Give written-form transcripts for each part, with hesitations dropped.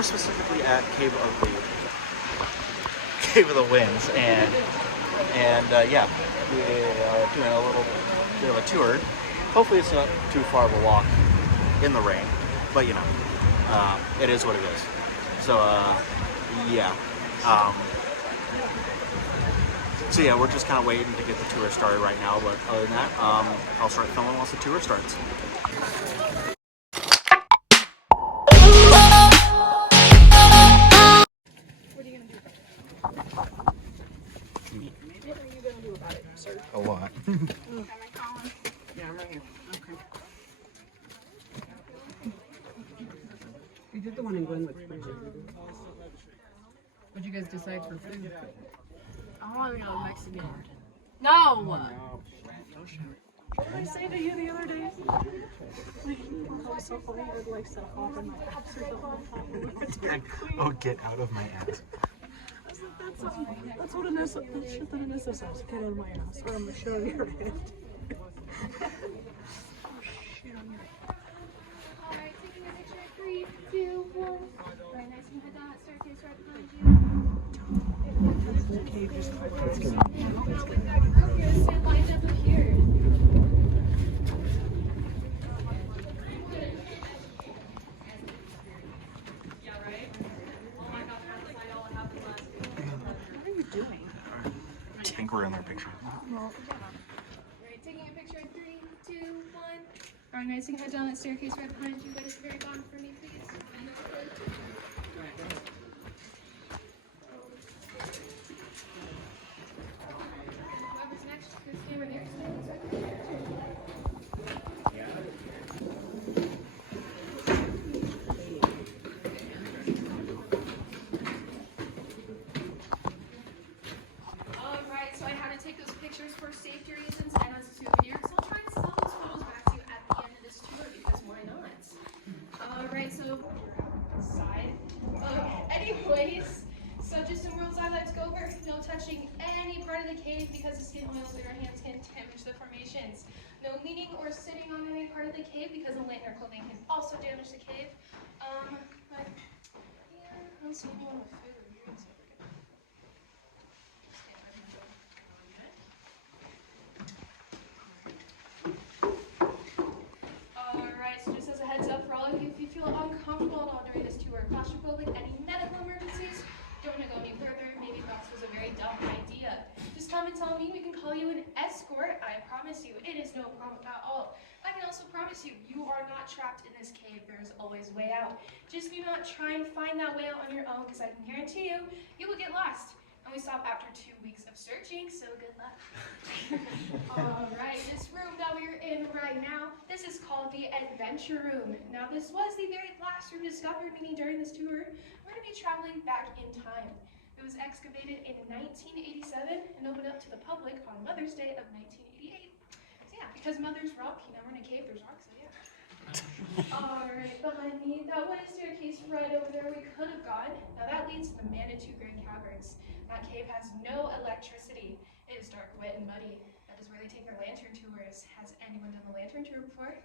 more specifically at Cave of the Winds, and yeah, we are doing a little bit of a tour. Hopefully it's not too far of a walk in the rain, but you know, it is what it is. So yeah. So yeah, we're just kind of waiting to get the tour started right now, but other than that, I'll start filming once the tour starts. What are you going to do about it? What are you going to do about it, sir? A lot. Yeah, I'm right here. Okay. We did the one in Glenwood Springs. What'd you guys decide for food? I want to go Mexican. No! What did I say to you the other day? I was so funny. I'd like to hop in my ass or something. Oh, get out of my ass. I was like, that's what an SS says. Get out of my ass or I'm going to show your head. Alright, taking a picture. 3, 2, 1. Very nice. You head down that staircase right behind you. Okay, just Okay, stand lined up here. What are you doing? Tinker in their picture. Alright, taking a picture. 3, 2, 1. Alright, nice. You head down that staircase right behind you. Go to the very bottom for me, please. Whoever's next, this camera there. Alright, so I had to take those pictures for safety reasons and as a souvenir, so I'll try and sell those photos back to you at the end of this tour because why not? Alright, so side. Anyways, so just some rules I'd like to go over. No touching any part of the cave because the skin oils in your hands can damage the formations. No leaning or sitting on any part of the cave because the lint or clothing can also damage the cave. But yeah, I don't see anyone with food or drinks over here. Stand by me. Alright, so just as a heads up for all of you, if you feel uncomfortable at all during this tour, claustrophobic, any medical emergencies, don't want to go any further, maybe thought this was a very dumb idea. Just come and tell me, we can call you an escort. I promise you, it is no problem at all. I can also promise you, you are not trapped in this cave. There is always a way out. Just do not try and find that way out on your own, because I can guarantee you, you will get lost. And we stop after 2 weeks of searching, so good luck. Alright, this room that we're in right now, this is called the Adventure Room. Now this was the very last room discovered, meaning during this tour, we're going to be traveling back in time. It was excavated in 1987 and opened up to the public on Mother's Day of 1988. So yeah, because Mother's Rock, you know, we're in a cave, there's rocks, so yeah. Alright, behind me, that one staircase right over there we could have gone. Now that leads to the Manitou Grand Caverns. That cave has no electricity. It is dark, wet, and muddy. That is where they take their lantern tours. Has anyone done the lantern tour before?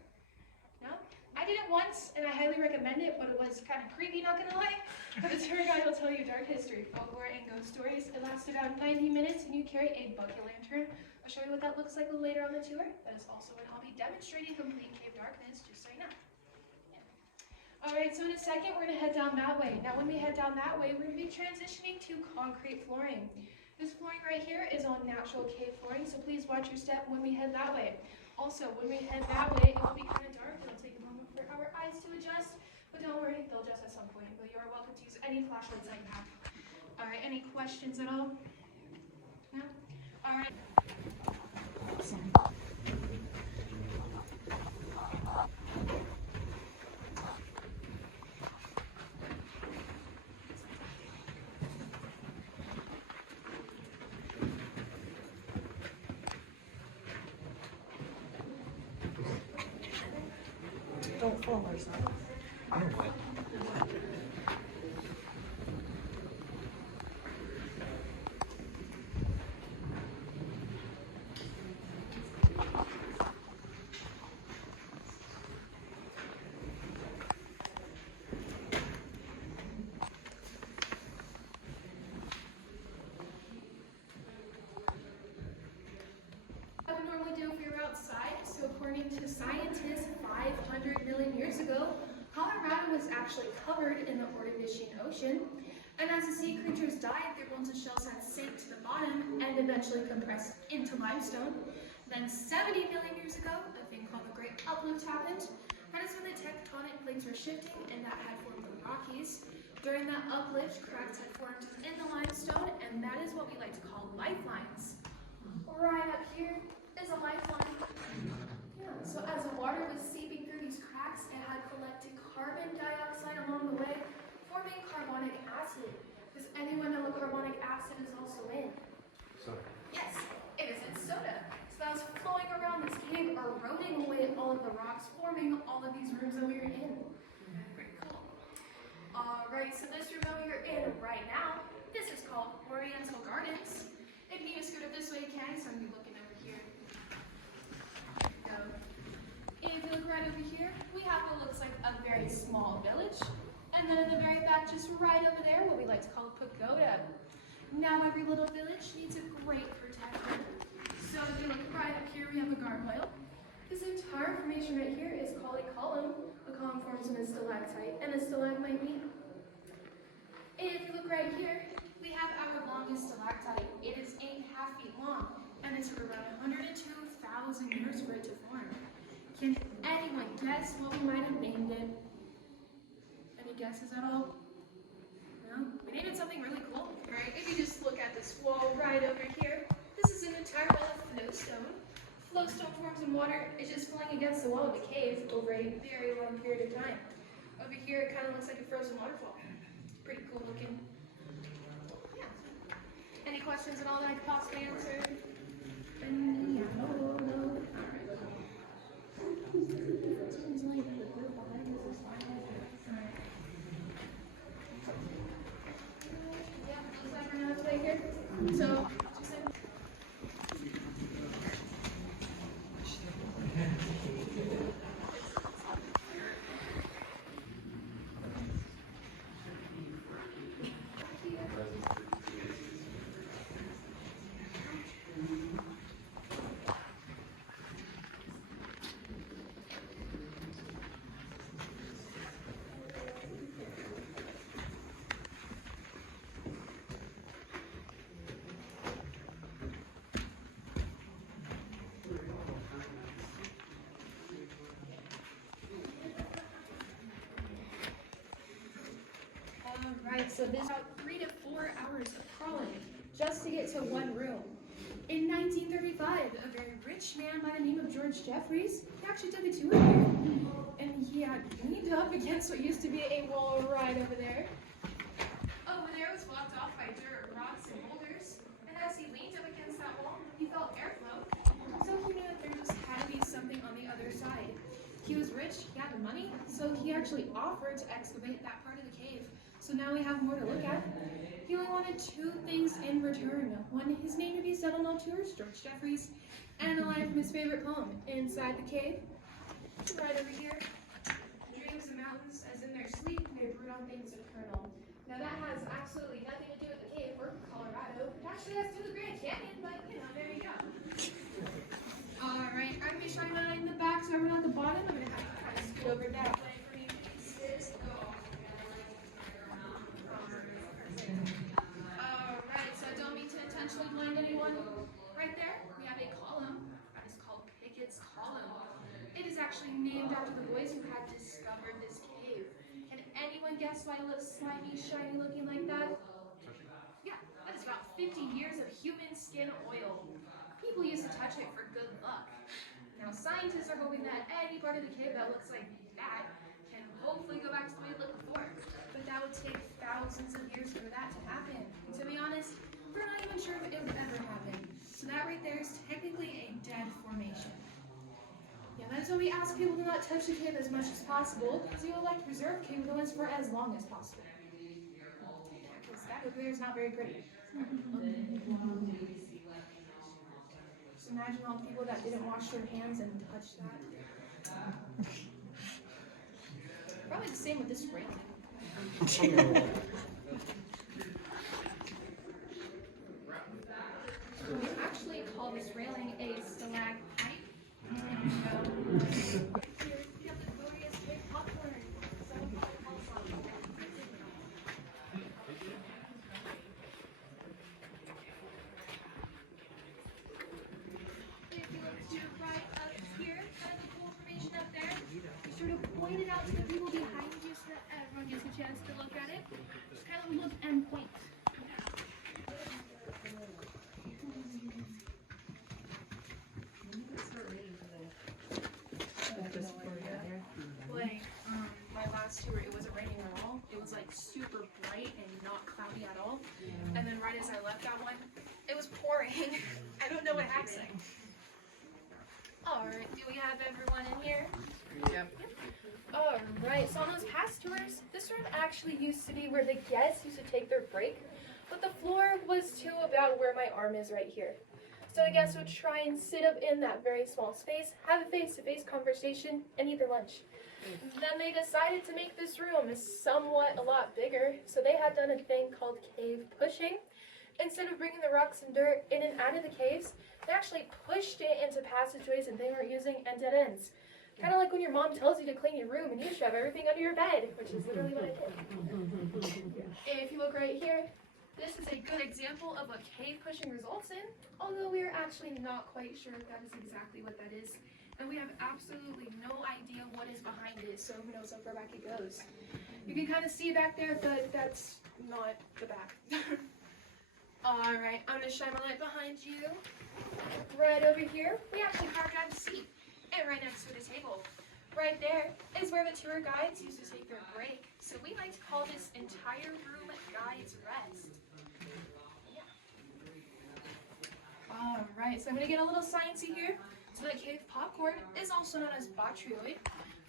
No? I did it once, and I highly recommend it, but it was kind of creepy, not gonna lie. But the tour guide will tell you dark history, folklore, and ghost stories. It lasts about 90 minutes, and you carry a bucket lantern. I'll show you what that looks like later on the tour. That is also when I'll be demonstrating complete cave darkness, just so you know. Alright, so in a second, we're gonna head down that way. Now, when we head down that way, we're gonna be transitioning to concrete flooring. This flooring right here is on natural cave flooring, so please watch your step when we head that way. Also, when we head that way, it will be kind of dark. It'll take a moment for our eyes to adjust, but don't worry, they'll adjust at some point. But you are welcome to use any flashlights that you have. Alright, any questions at all? No? Alright. Don't fall yourself. I know what. ocean. And as the sea creatures died, their bones and shells had sank to the bottom and eventually compressed into limestone. Then 70 million years ago, a thing called the Great Uplift happened. That is when the tectonic plates were shifting and that had formed the Rockies. During that uplift, cracks had formed in the limestone, and that is what we like to call lifelines. Right up here is a lifeline. Yeah, so as the water was seeping through these cracks, it had collected carbon dioxide along the way, forming carbonic acid. Does anyone know what carbonic acid is also in? Soda. Yes, it is in soda. So that was flowing around this cave, eroding away all of the rocks, forming all of these rooms that we are in. Pretty cool. Alright, so this room that we are in right now, this is called Oriental Gardens. If you need to scoot up this way, you can, so I'm going to be looking over here. There we go. If you look right over here, we have what looks like a very small village. And then in the very back, just right over there, what we like to call a pagoda. Now every little village needs a great protector. So if you look right up here, we have a gargoyle. This entire formation right here is called a column. A column forms in a stalactite and a stalagmite meet. If you look right here, we have our longest stalactite. It is 8.5 feet long, and it took around 102,000 years for it to form. Can anyone guess what we might have named it? Any guesses at all? No? We named it something really cool. Alright, if you just look at this wall right over here, this is an entire wall of flowstone. Flowstone forms in water. It's just flowing against the wall of the cave over a very long period of time. Over here, it kind of looks like a frozen waterfall. Pretty cool looking. Yeah. Any questions at all that I could possibly answer? No. Yeah, looks like we're gonna play here. So, Alright, so this is about 3 to 4 hours of crawling just to get to one room. In 1935, a very rich man by the name of George Jeffreys, he actually took a tour here. And he had leaned up against what used to be a wall right over there. Over there was blocked off by dirt, rocks, and boulders. And as he leaned up against that wall, he felt airflow. So he knew that there just had to be something on the other side. He was rich, he had the money, so he actually offered to excavate that part of the cave. So now we have more to look at. He only wanted 2 things in return. One, his name to be said on all tours, George Jeffreys, and a line from his favorite poem, Inside the Cave. Right over here. Dreams of mountains, as in their sleep, may brood on things eternal. Now that has absolutely nothing to do with the cave or Colorado. It actually has to do with the Grand Canyon, but you know, there you go. Alright, I'm going to be showing that in the back, so everyone at the bottom, I'm going to have to try to scoot over that way for you. Alright, so I don't mean to intentionally blind anyone. Right there, we have a column that is called Pickett's Column. It is actually named after the boys who had discovered this cave. Can anyone guess why it looks slimy, shiny looking like that? Yeah, that is about 50 years of human skin oil. People used to touch it for good luck. Now scientists are hoping that any part of the cave that looks like that can hopefully go back to the way it looked before. But that would take thousands of years for that to happen. And to be honest, we're not even sure if it would ever happen. So that right there is technically a dead formation. Yeah, that is why we ask people to not touch the cave as much as possible, because we would like to preserve cave ruins for as long as possible. Because that over there is not very pretty. Just imagine all the people that didn't wash their hands and touch that. Probably the same with this ring. We actually call this railing a stalagmite. Here we have the glorious big popcorn. a chance to look at it, just kind of look and point. Like, my last tour, it wasn't raining at all. It was like super bright and not cloudy at all. And then right as I left that one, it was pouring. I don't know what happened. Alright, do we have everyone in here? Yep. Alright, so on those past tours, this room actually used to be where the guests used to take their break, but the floor was to about where my arm is right here. So the guests would try and sit up in that very small space, have a face-to-face conversation, and eat their lunch. Then they decided to make this room somewhat a lot bigger, so they had done a thing called cave pushing. Instead of bringing the rocks and dirt in and out of the caves, they actually pushed it into passageways that they weren't using and dead ends. Kind of like when your mom tells you to clean your room and you shove everything under your bed, which is literally what I did. If you look right here, this is a good example of what cave pushing results in, although we are actually not quite sure if that is exactly what that is. And we have absolutely no idea what is behind it, so who knows how far back it goes. You can kind of see back there, but that's not the back. Alright, I'm going to shine my light behind you. Right over here, we actually carved out a seat. And right next to the table. Right there is where the tour guides used to take their break. So we like to call this entire room Guides Rest. Yeah. Alright, so I'm going to get a little sciencey here. So the cave popcorn is also known as botryoid.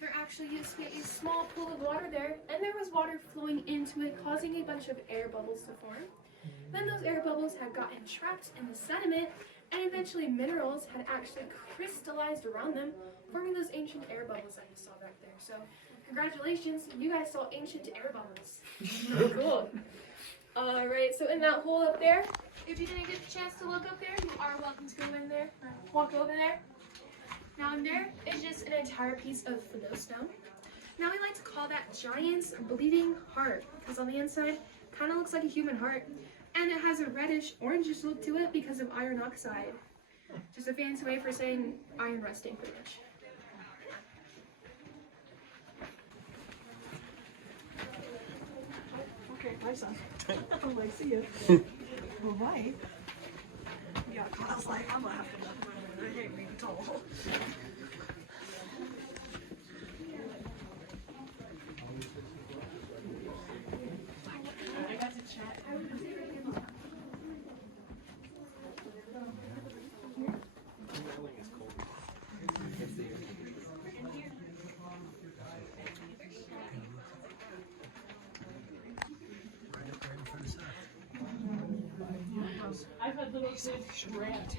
There actually used to be a small pool of water there, and there was water flowing into it, causing a bunch of air bubbles to form. Then those air bubbles had gotten trapped in the sediment, and eventually minerals had actually crystallized around them, forming those ancient air bubbles that you saw back there. So, congratulations, you guys saw ancient air bubbles. Cool. Alright, so in that hole up there, if you didn't get the chance to look up there, you are welcome to go in there, or walk over there. Now in there is just an entire piece of flowstone. Now we like to call that Giant's Bleeding Heart, because on the inside, kind of looks like a human heart. And it has a reddish orangish look to it because of iron oxide. Just a fancy way for saying iron rusting, pretty much. Okay, hi son. Oh, I see you. Well, why? Yeah, I was like, I'm gonna have to look when they hate me tall. I got to chat. I've had little kids rant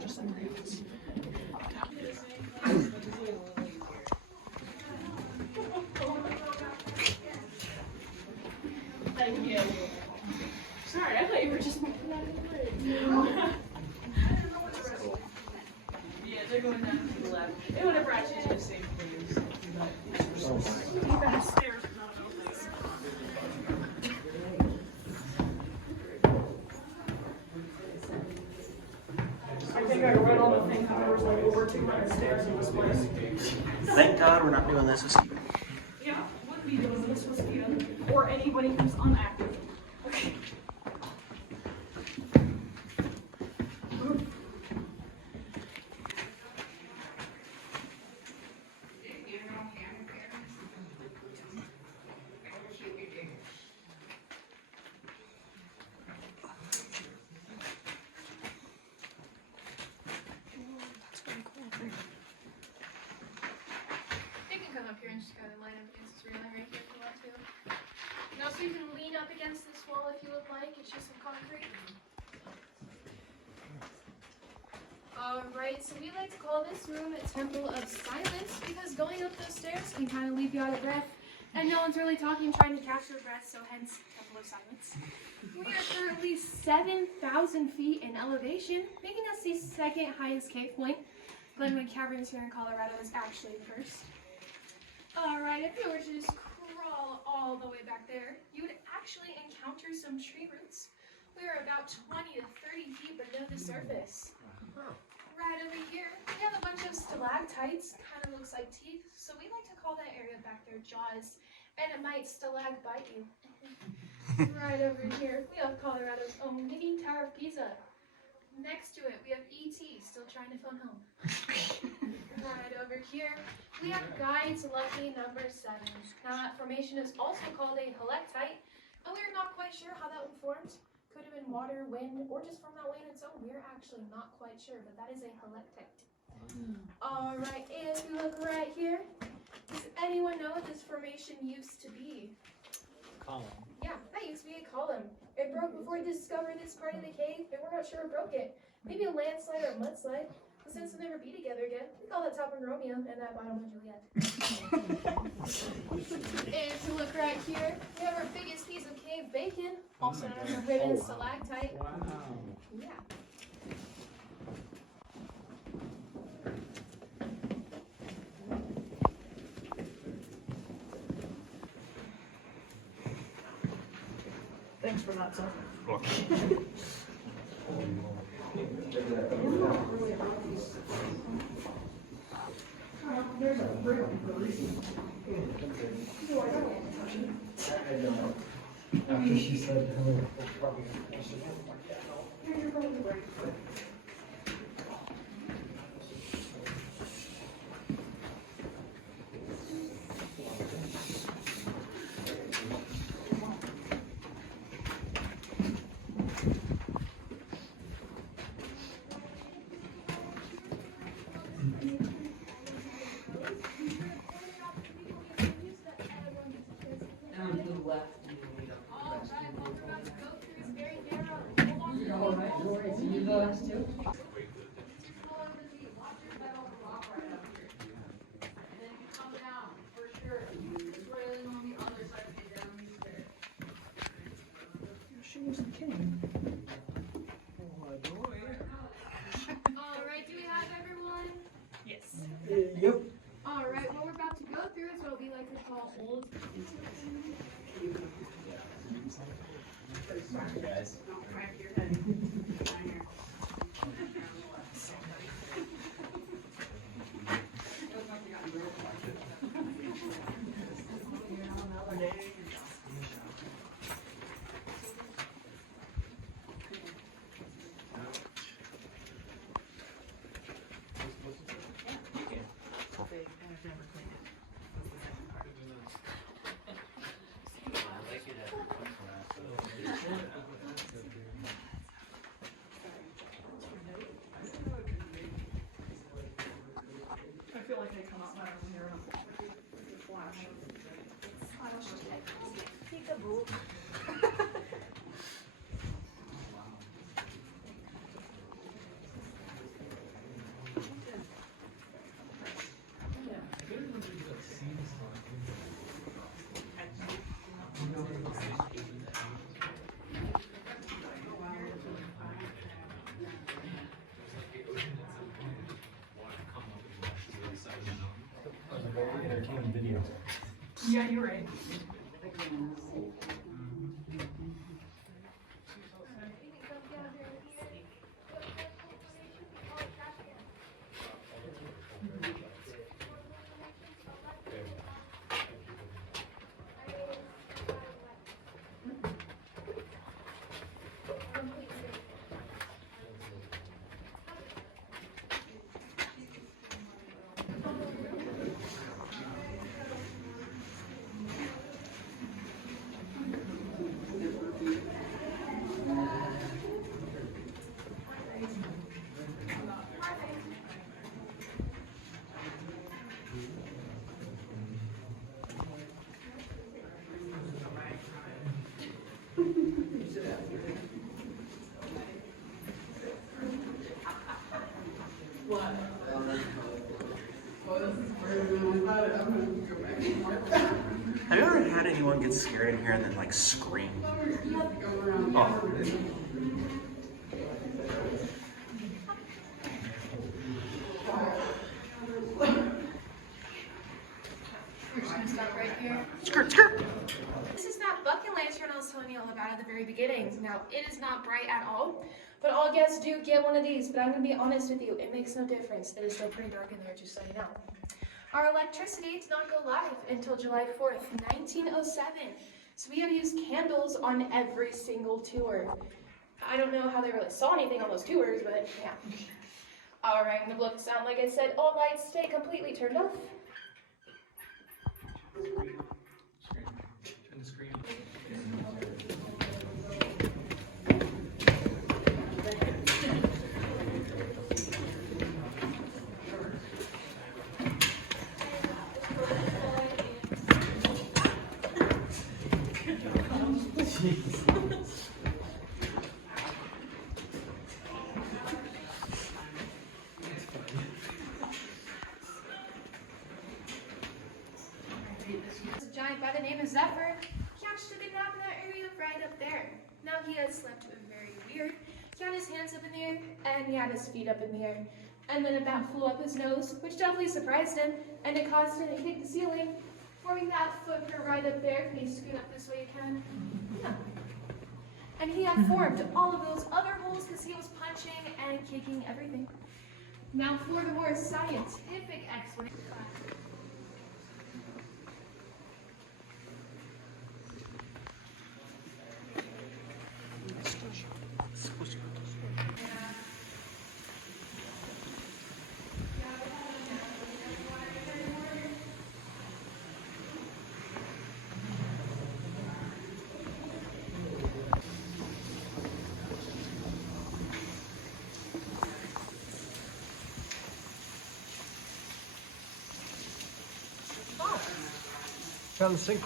just rants. Thank you. Sorry, I thought you were just making that in Yeah, they're going down to the left. It would have brought you to the same place. That stairs are not open. I think I read all the things, there was like over 200 stairs in this place. Thank God we're not doing this this evening. Yeah, wouldn't be doing this with Steven, or anybody who's unactive. Okay. You can come up here and just kind of line up against this railing right here if you want to. Now, so you can lean up against this wall if you would like. It's just some concrete. Alright, so we like to call this room a Temple of Silence because going up those stairs can kind of leave you out of breath. And no one's really talking, trying to catch their breath, so hence Temple of Silence. We are currently 7,000 feet in elevation, making us the second highest cave point. Glenwood Caverns here in Colorado is actually the first. Alright, if you were to just crawl all the way back there, you would actually encounter some tree roots. We are about 20 to 30 feet below the surface. Right over here, we have a bunch of stalactites, kind of looks like teeth, so we like to call that area back there jaws. and it might stalagmite you. Right over here, we have Colorado's own Leaning Tower of Pisa. Next to it, we have E.T. still trying to phone home. Right over here, we have Guide's lucky number 7. Now that formation is also called a helictite, and we're not quite sure how that one formed. Could have been water, wind, or just from that way on its own. We're actually not quite sure, but that is a helictite. Alright, and if you look right here, does anyone know what this formation used to be? Column. Yeah, that used to be a column. It broke before we discovered this part of the cave, and we're not sure what broke it. Maybe a landslide or a mudslide. But since they'll never be together again, we call that Top and Romeo and that bottom one Juliet. And if you look right here, we have our biggest piece of cave bacon, also known as a ribbon stalactite. Wow. Yeah. Thanks for not suffering. After she said hello. She was the king. Alright, do we have everyone? Yes. Yep. Alright, what we're about to go through is what we like to call old. Guys. I feel like they come out better when they're on flash. Peekaboo. Video. Yeah, you're right. Have you ever had anyone get scared in here and then like scream? Oh. We're just gonna stop right here. Skirt, skirt. This is that bucket lantern I was telling you all about at the very beginning. Now, it is not bright at all, but all guests do get one of these. But I'm gonna be honest with you, it makes no difference. It is still pretty dark in there, just so you know. Our electricity did not go live until July 4th, 1907. So we had to use candles on every single tour. I don't know how they really saw anything on those tours, but yeah. All right, in the book sound, like I said, all lights stay completely turned off. Turn the screen. This giant by the name of Zephyr, he actually took a nap in that area right up there. Now he had slept very weird. He had his hands up in the air, and he had his feet up in the air. And then a bat flew up his nose, which definitely surprised him, and it caused him to hit the ceiling, forming that footprint right up there. Can you scoot up this way you can? Yeah. And he had formed all of those other holes because he was punching and kicking everything. Now for the more scientific explanation. Found the sink.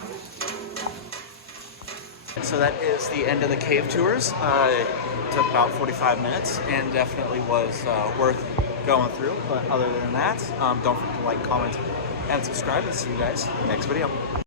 So that is the end of the cave tours. It took about 45 minutes and definitely was worth going through. But other than that, don't forget to like, comment, and subscribe, and see you guys next video.